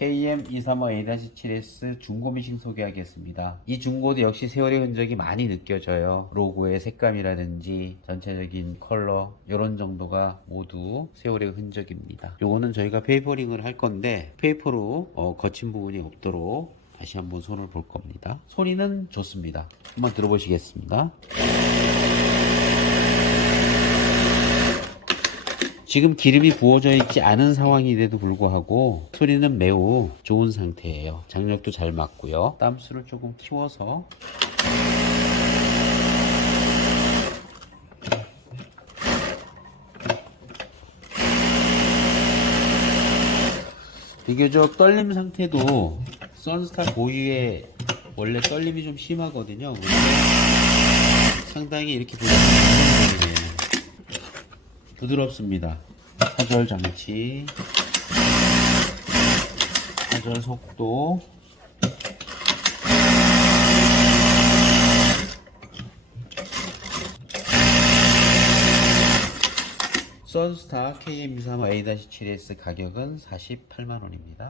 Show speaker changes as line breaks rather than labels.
KM235A-7S 중고 미싱 소개하겠습니다. 이 중고도 역시 세월의 흔적이 많이 느껴져요. 로고의 색감이라든지 전체적인 컬러 이런 정도가 모두 세월의 흔적입니다. 요거는 저희가 페이퍼링을 할 건데 페이퍼로 어, 거친 부분이 없도록 다시 한번 손을 볼 겁니다. 소리는 좋습니다. 한번 들어보시겠습니다. 지금 기름이 부어져 있지 않은 상황인데도 불구하고 소리는 매우 좋은 상태예요. 장력도 잘 맞고요. 땀수를 조금 키워서 비교적 떨림 상태도 선스타 고유의 원래 떨림이 좀 심하거든요. 상당히 이렇게 보시면 부드럽습니다. 사절 장치, 사절 속도, 선스타 KM235A-7S 가격은 48만원입니다.